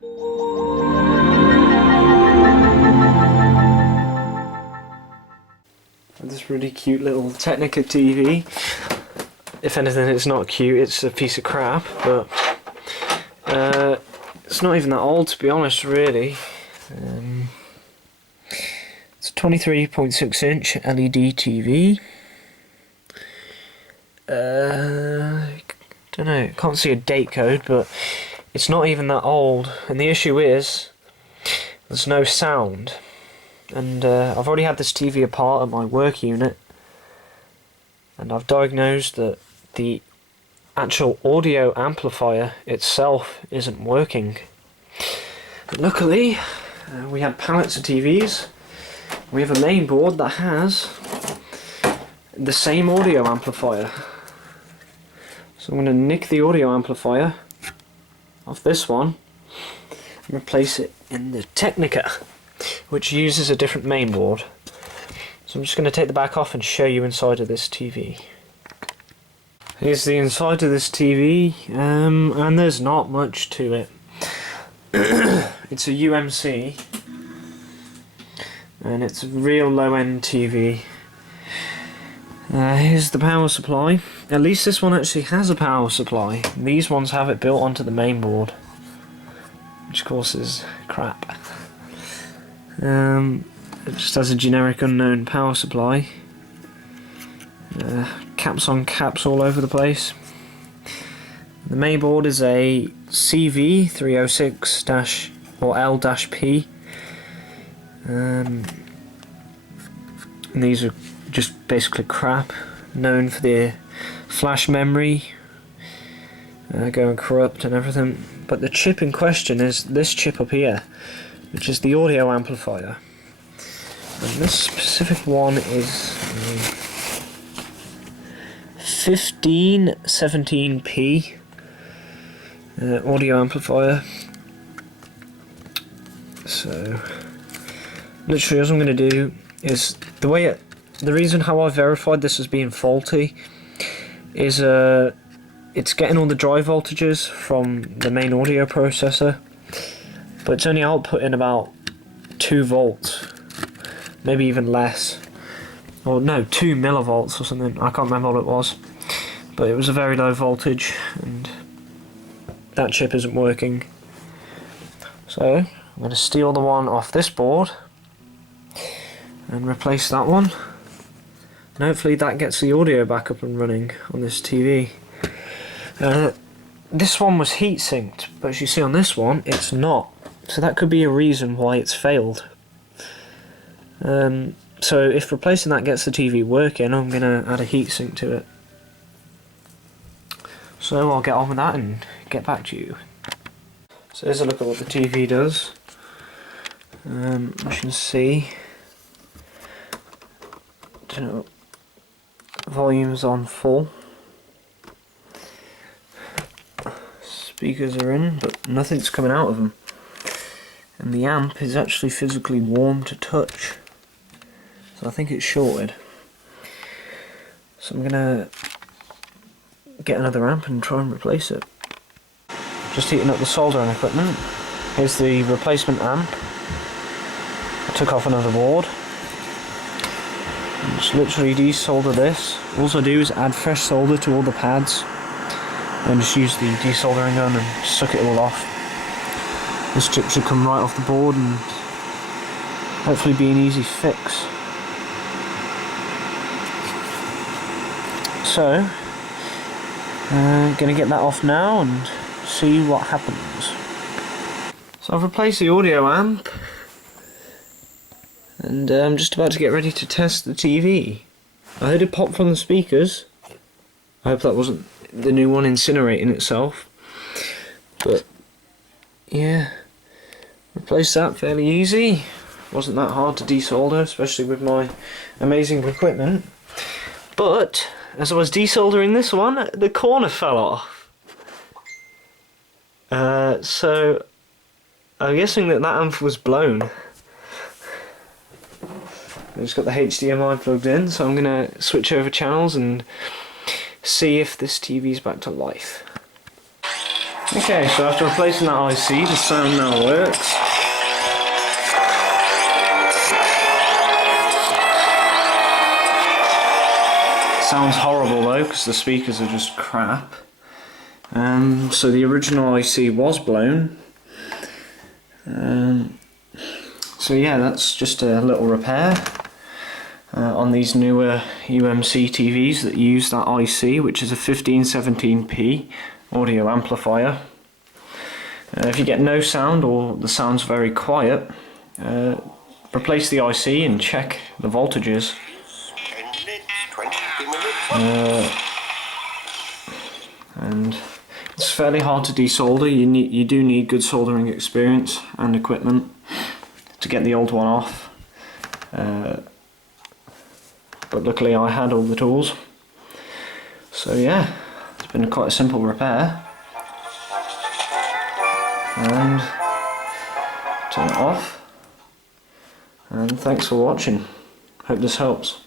This really cute little Technika TV. If anything, it's not cute, it's a piece of crap, but it's not even that old, to be honest, really. It's a 23.6 inch LED TV. Don't know, can't see a date code, but it's not even that old, and the issue is there's no sound. And I've already had this TV apart at my work unit, and I've diagnosed that the actual audio amplifier itself isn't working. But luckily, we had pallets of TVs. We have a main board that has the same audio amplifier. So I'm going to nick the audio amplifier off this one and replace it in the Technika, which uses a different mainboard. So I'm just going to take the back off and show you inside of this TV. Here's the inside of this TV, and there's not much to it. It's a UMC, and it's a real low-end TV. Here's the power supply. At least this one actually has a power supply. These ones have it built onto the mainboard, which of course is crap. It just has a generic unknown power supply. Caps on caps all over the place. The mainboard is a CV306- or L-P. And these are just basically crap, known for their flash memory going corrupt and everything. But the chip in question is this chip up here, which is the audio amplifier. And this specific one is 1517p audio amplifier. So literally all I'm going to do is, the reason how I verified this as being faulty is it's getting all the drive voltages from the main audio processor, but it's only outputting about 2 volts, maybe even less, or no, 2 millivolts or something. I can't remember what it was, but it was a very low voltage, and that chip isn't working. So I'm going to steal the one off this board and replace that one, and hopefully that gets the audio back up and running on this TV. This one was heat sinked, but as you see on this one it's not, so that could be a reason why it's failed. So if replacing that gets the TV working, I'm going to add a heatsink to it. So I'll get on with that and get back to you. So here's a look at what the TV does. As you can see, volume's on full. Speakers are in, but nothing's coming out of them. And the amp is actually physically warm to touch. So I think it's shorted. So I'm gonna get another amp and try and replace it. Just heating up the soldering equipment. Here's the replacement amp. I took off another board. Just literally desolder this. All I do is add fresh solder to all the pads and just use the desoldering gun and suck it all off. This chip should come right off the board and hopefully be an easy fix. So, gonna get that off now and see what happens. So I've replaced the audio amp, and I'm just about to get ready to test the TV. I heard it pop from the speakers. I hope that wasn't the new one incinerating itself. But yeah, replaced that fairly easy. Wasn't that hard to desolder, especially with my amazing equipment. But as I was desoldering this one, the corner fell off. So I'm guessing that amp was blown. I've just got the HDMI plugged in, so I'm going to switch over channels and see if this TV's back to life. Okay, so after replacing that IC, the sound now works. Sounds horrible though, because the speakers are just crap. So the original IC was blown. So yeah, that's just a little repair on these newer UMC TVs that use that IC, which is a 1517p audio amplifier. If you get no sound or the sound's very quiet, replace the IC and check the voltages. And it's fairly hard to desolder. You do need good soldering experience and equipment to get the old one off. But luckily I had all the tools. So yeah, it's been quite a simple repair. And turn it off. And thanks for watching. Hope this helps.